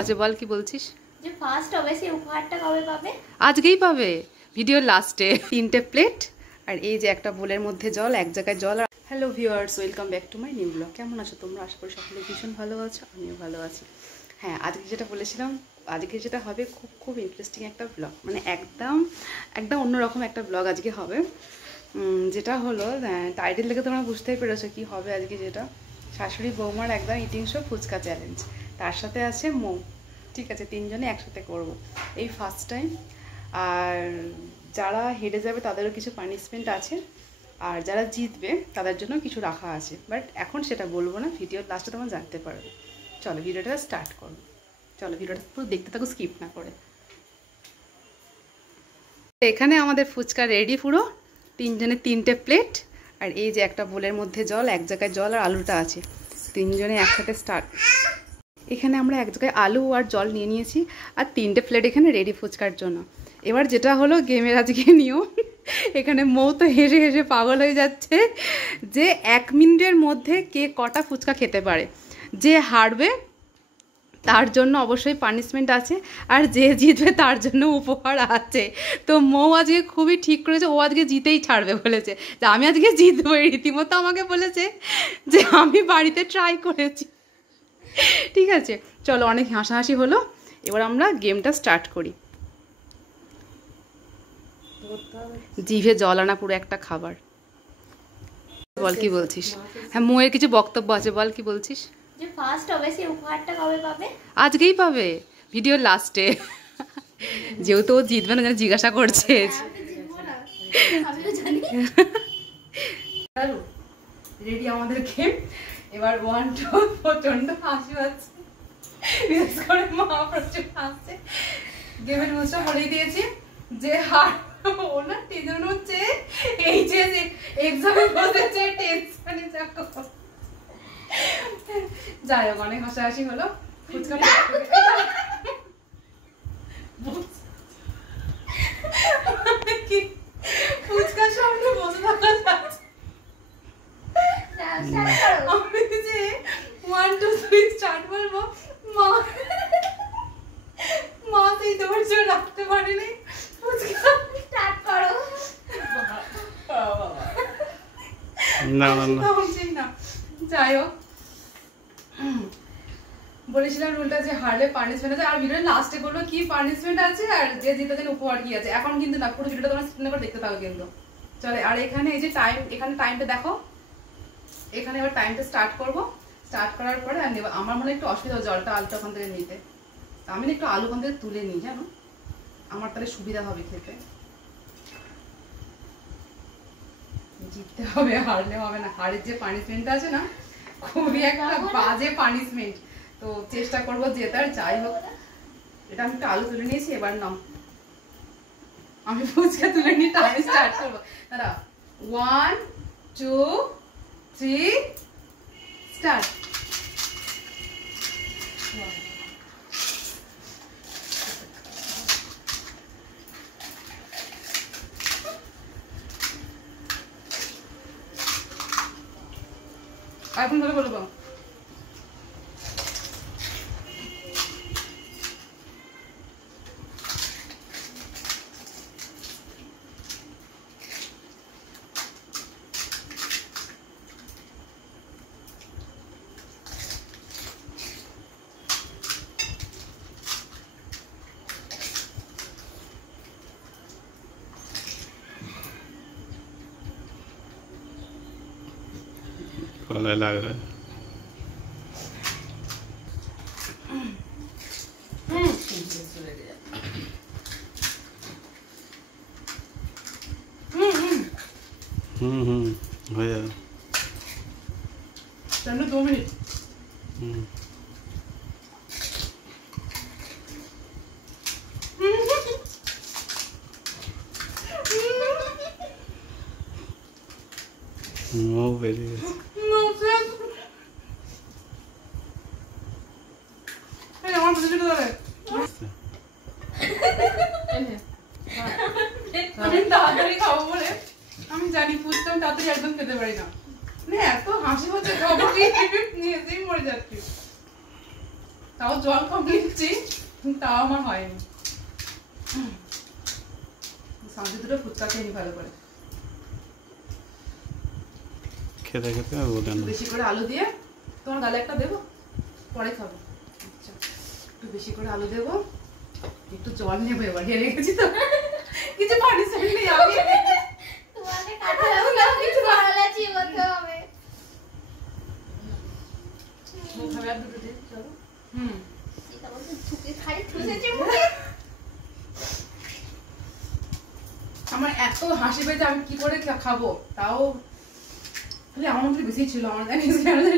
আচ্ছা বল কি বলছিস? যে ফার্স্ট হবে সেই উপহারটা কবে পাবে? আজকেই পাবে, ভিডিওর লাস্টে। 3টে প্লেট আর এই যে একটা বোলের মধ্যে জল, এক জায়গায় জল। Hello viewers, welcome back to my new blog. কেমন আছো তোমরা? আশা করি সকলে ভীষণ ভালো আছো, আমিও ভালো আছি। হ্যাঁ, আজকে যেটা বলেছিলাম, আজকে যেটা হবে খুব ইন্টারেস্টিং একটা ব্লগ, মানে একদম অন্যরকম একটা ব্লগ আজকে হবে। যেটা হলো, টাইটেল থেকে তোমরা বুঝতেই পেরেছো কি হবে আজকে। যেটা শাশুড়ি বৌমার একদম ইটিং শো ফুচকা চ্যালেঞ্জ, তার সাথে আছে মৌ। ঠিক আছে, তিনজনে একসাথে করব, এই ফার্স্ট টাইম। আর যারা হেরে যাবে তাদেরও কিছু পানিশমেন্ট আছে, আর যারা জিতবে তাদের জন্য কিছু রাখা আছে, বাট এখন সেটা বলবো না, ভিডিওর লাস্টে তোমরা জানতে পারবে। চলো ভিডিওটা স্টার্ট করো, চলো ভিডিওটা পুরো দেখতে থাকো, স্কিপ না করে। এখানে আমাদের ফুচকা রেডি পুরো, তিনজনে 3টে প্লেট আর এই যে একটা বোলের মধ্যে জল, এক জায়গায় জল আর আলুটা আছে, তিনজনে একসাথে স্টার্ট। এখানে আমরা এক জায়গায় আলু আর জল নিয়ে নিয়েছি, আর 3টে প্লেট এখানে রেডি ফুচকার জন্য। এবার যেটা হলো গেমের আজকে নিয়ম, এখানে মৌ তো হেসে হেসে পাগল হয়ে যাচ্ছে যে 1 মিনিটের মধ্যে কে কটা ফুচকা খেতে পারে। যে হারবে তার জন্য অবশ্যই পানিশমেন্ট আছে, আর যে জিতবে তার জন্য উপহার আছে। তো মৌ আজকে খুবই ঠিক করেছে, ও আজকে জিতেই ছাড়বে বলেছে, যে আমি আজকে জিতবো। রীতিমতো আমাকে বলেছে যে আমি বাড়িতে ট্রাই করেছি। ঠিক আছে, চলো, অনেক হাসাহাসি হলো, এবার আমরা গেমটা স্টার্ট করি। জিভে জল আনা পুরো একটা খাবার। বল কি বলছিস? হ্যাঁ, মৌয়ের কিছু বক্তব্য আছে, বল কি বলছিস? যে ফার্স্ট হবে সেই উপহারটা কবে পাবে? আজকেই পাবে, ভিডিওর লাস্টে। যেহেতু ও জিতবে না, জিজ্ঞাসা করছে। রেডি আমাদের গেম। এবার 1 2 প্রচন্ড হাসি পাচ্ছে, বিশেষ করে মা প্রচুর হাসছে। গেমের রুলসটা বলেই দিয়েছি যে হার ও না টেনশন হচ্ছে, এই যে এক্সামে বসেছে টেনশনে যাকো। যাই হোক, অনেক হাসাহাসি হলো। ফুচকা ফুচকার সামনে বসে থাকা যাচ্ছে। আমি যে 1 2 3 স্টার্ট বলবো, মা সেই ধৈর্য রাখতে পারেনি। ফুচকা স্টার্ট করো। না যাই হোক, বলেছিলাম রুলটা যে হারলে পানিশমেন্ট আছে, আর ভিডিওর লাস্টে বলবো কি পানিশমেন্ট আছে আর যে জিতে দেন উপহার কি আছে। এখন কিন্তু না, পুরো ভিডিওটা তোমরা স্ক্রিনে করে দেখতে থাকো কিন্তু। চলে, আর এখানে এই যে টাইম, এখানে টাইমটা দেখো, এখানে এবার টাইমটা স্টার্ট করবো। স্টার্ট করার পরে আর নেব। আমার মনে একটু অসুবিধা হয় জলটা আলুটা ওখান থেকে নিতে, আমি না একটু আলু ওখান থেকে তুলে নিই, জানো, আমার তাহলে সুবিধা হবে খেতে। জিততে হবে, হারলে হবে না। হারের যে পানিশমেন্টটা আছে না, খুবই একটা বাজে পানিশমেন্ট, তো চেষ্টা করবো জেতার। যাই হোক, এটা আমি একটু আলু তুলে নিয়েছি, এবার নাও আমি ফুচকা তুলে নিয়ে টাইম স্টার্ট করবো। দাঁড়া, 1 2 3 স্টার্ট। এখন বলে বলবো, गला लग रहा है। हो जाएगा। चलो 2 minute. No, very good. No, sir. Hey, I want to do that. আমি তাড়াতাড়ি খাবো বলে আমি জানি ফুচকা আমি তাড়াতাড়ি একদম খেতে পারি না। না এত হাসি হচ্ছে খাবো কি নিয়েই মরে যাচ্ছি। তাও জল কম নিচ্ছি, তাও আমার হয়নি। সামনে দুটো ফুচকা খেয়ে নি ভালো করে, খেতে খেতে আর বলেন না। বেশি করে আলু দিয়ে। তোমার গালে একটা দেবো, পরে খাবো। আচ্ছা, একটু বেশি করে আলু দেবো, একটু জল নেবো। এবার হেরে গেছি তো, কিছু পানিশমেন্ট নেই। আমি তোমাকে কাঁচা কিছু ভালো চিবোতে হবে। খাবে আর দুটো দিন, চলো। হুম, এটা বলতে ঠুকে খালি ঠুসেছে মুখে। আমার এত হাসি পেয়েছে, আমি কি করে খাবো। তাও খালি আমার মধ্যে বেশি ছিল, আমার জানি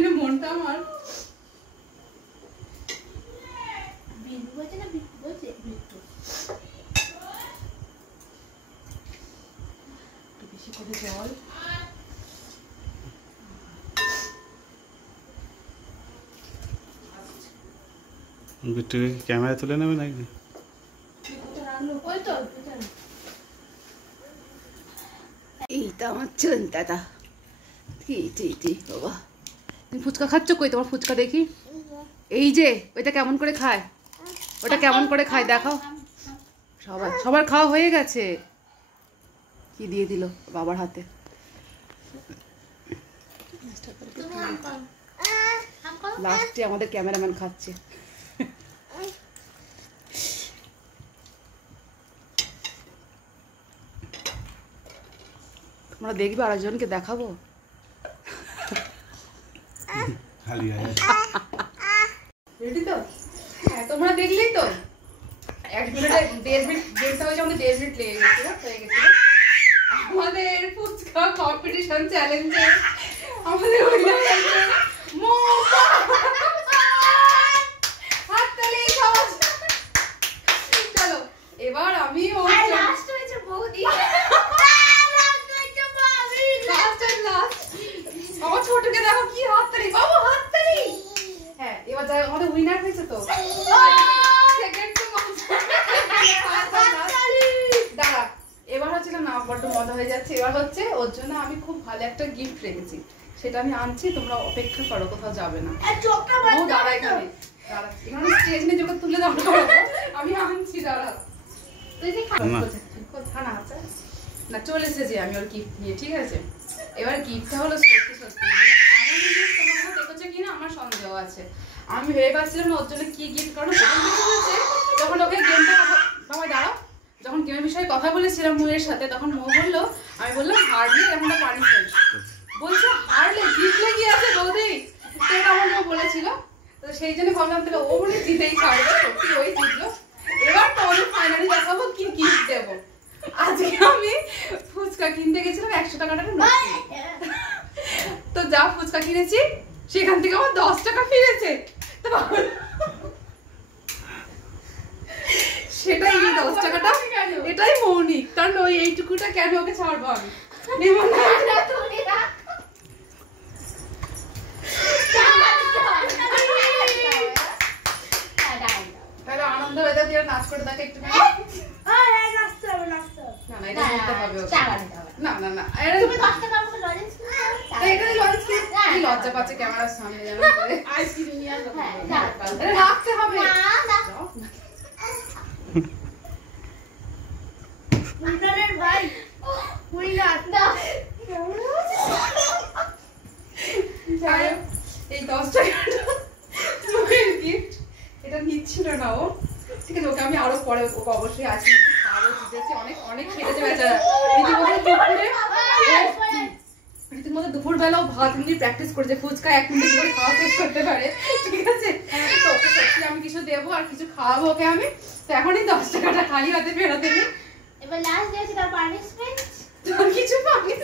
না মনটা আমার। বিন্দু বলছে না বিট্টু বলছে? একটু বেশি করে জল। বিট্টুকে ক্যামেরা তুলে নেবে নাকি? ওই তো এইটা আমার চিন্তাটা। বাবা, তুমি ফুচকা খাচ্ছ? কই তোমার ফুচকা দেখি। এই যে ওইটা কেমন করে খায়, ওটা কেমন করে খায় দেখাও। সবার খাওয়া হয়ে গেছে। কি দিয়ে দিল বাবার হাতে। তুমি আম করো। আম করো। লাস্টে আমাদের ক্যামেরাম্যান খাচ্ছে। তোমরা দেখবে, আরেকজনকে দেখাবো। খালি রেডি তো? হ্যাঁ, তোমরা দেখলেই তো। 1 মিনিটে 1.5 মিনিট, দেড়টা হয়েছে, আমাদের 1.5 মিনিট লেগে গেছিল, হয়ে গেছিল আমাদের ফুচকা কম্পিটিশন চ্যালেঞ্জে। আমাদের চলো এবার আমি আর লাস্ট হয়েছে বৌদি। আমার ছোটকে দেখো কি হাততালি, বাবা হাততালি। হ্যাঁ, এবার যা আমাদের উইনার হয়েছে তো। সেকেন্ড তো দাঁড়া, এবার হচ্ছে না বড্ড মজা হয়ে যাচ্ছে। এবার হচ্ছে ওর জন্য আমি খুব ভালো একটা গিফট রেখেছি, সেটা আমি আনছি। তোমরা অপেক্ষা করো, কোথাও যাবে না। আর চোখটা ও বন্ধ দাঁড়া, করো। এখানে দাঁড়া, এখানে স্টেজ নিয়ে চোখে তুলে দাঁড়া, আমি আনছি। দাঁড়া, তুই কি খা? না। কোথায় না আছে না, চলে এসেছি আমি ওর গিফট নিয়ে, ঠিক আছে? এবার গিফটটা হলো সত্যি সত্যি, মানে আমার জিনিস তোমার মনে দেখেছে কিনা আমার সন্দেহ আছে। আমি ভেবে পাচ্ছিলাম না ওর জন্য কি গিফট করবো। যখন ওকে গেমটা বাবা দাঁড়াও, যখন গেমের বিষয়ে কথা বলেছিলাম মৌয়ের সাথে, তখন মৌ বললো, আমি বললাম হারলে এখন পানিশমেন্ট। বলছে হারলে জিতলে কি আছে বৌদি, সেটা আমার মৌ বলেছিল। তো সেই জন্য ভাবলাম তাহলে ও বলে জিতেই ছাড়বে, সত্যি ওই জিতলো। এবার তোমাদের ফাইনালি দেখাবো কি গিফট দেবো। আজকে আমি ফুচকা কিনতে গেছিলাম 100 টাকাটা নোট কিনে। তো যা ফুচকা কিনেছি সেখান থেকে আমার 10 টাকা ফিরেছে। তো সেটাই, এই 10 টাকাটা এটাই মৌনিক, কারণ ওই এইটুকুটা কেন ওকে ছাড়বো আমি, নেব না। তুমি না। তাহলে আনন্দ বেদা দিয়ে নাচ করে থাকে একটু। না না, এটা দিতে হবে ওকে। না না না, আরে তুমি 10 টাকা আমাকে লজেন্স এখানে লজ্জা কি লজ্জা পাচ্ছে ক্যামেরার সামনে যেন করে। আইসক্রিম নিয়ে আসো। হ্যাঁ, আরে রাখতে হবে। না না। যাও। উইনারের ভাই। উইনার না। যাই হোক, এই 10 টাকাটা মুখের গিফট, এটা নিচ্ছিল না ও, ঠিক আছে? ওকে আমি আরো পরে ওকে অবশ্যই আসি খাওয়াবো, জিতেছে অনেক অনেক খেটেছে বেচারা। রীতিমতো দুপুরবেলাও ভাত নিয়ে প্র্যাকটিস করেছে, ফুচকা 1 মিনিট করে খাওয়া শেষ করতে পারে, ঠিক আছে? তো ওকে সত্যি আমি কিছু দেবো আর কিছু খাওয়াবো ওকে আমি। তো এখনই 10 টাকাটা খালি হাতে ফেরত দেবে। এবার লাস্ট দিয়েছি তার পানিশমেন্ট। তোর কিছু পাবিস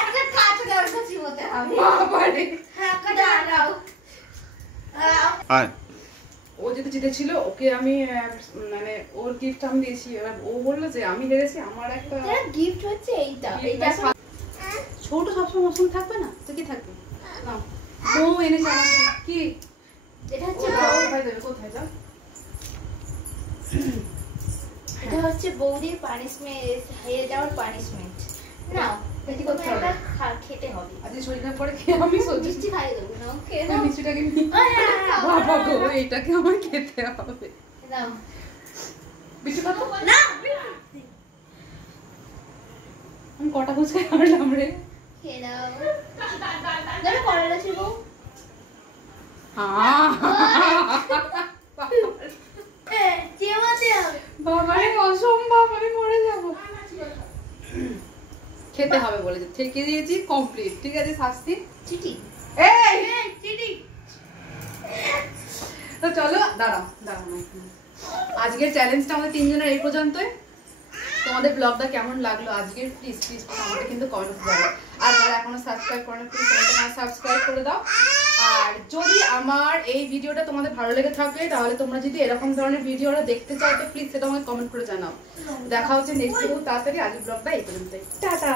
একটা কাঁচা দরজা চিবোতে হবে। বাবারে। হ্যাঁ, কাটা দাও। আর ও যেটা জিতেছিল ওকে আমি মানে ওর গিফট আমি দিয়েছি। এবার ও বললো যে আমি হেরেছি, আমার একটা এটা গিফট হচ্ছে এইটা। এইটা ছোট সবসময় মৌসুম থাকবে না তো কি থাকবে না, মৌ এনেছে আমার জন্য। কি এটা হচ্ছে কোথায় দেবে, কোথায় যাও? এটা হচ্ছে বৌদির পানিশমেন্ট, হেরে যাওয়ার পানিশমেন্ট। নাও। কি করতে হবে? খেতে হবে। আজকে শরীর খারাপ পরে খেয়ে আমি সবজি মিষ্টি খাইয়ে দেবো না খেয়ে দাও। মিষ্টিটাকে বাবা গো এটাকে আমার খেতে হবে। দাও বিট্টু খাবো না আমি কটা ফুচকা খাওয়ালাম রে। খেয়ে দাও। ধরো করলা ছিল। বাবারে অসম্ভব আমি মরে যাবো। খেতে হবে বলে থেকে দিয়েছি কমপ্লিট। ঠিক আছে শাস্তি চিটি এই চিটি। তো চলো দাঁড়াও আজকের চ্যালেঞ্জটা আমাদের তিনজনের এই পর্যন্তই। তোমাদের ব্লগটা কেমন লাগলো আজকের প্লিজ প্লিজ আমাকে কিন্তু কমেন্ট জানাও। আর যারা এখনো সাবস্ক্রাইব করে না প্লিজ চ্যানেলটা সাবস্ক্রাইব করে দাও। আর যদি আমার এই ভিডিওটা তোমাদের ভালো লেগে থাকে তাহলে তোমরা যদি এরকম ধরনের ভিডিওটা দেখতে চাও তো প্লিজ সেটা আমাকে কমেন্ট করে জানাও। দেখা হচ্ছে নেক্সট ভিডিও তাড়াতাড়ি। আজকের ব্লগটা এই পর্যন্তই। টাটা।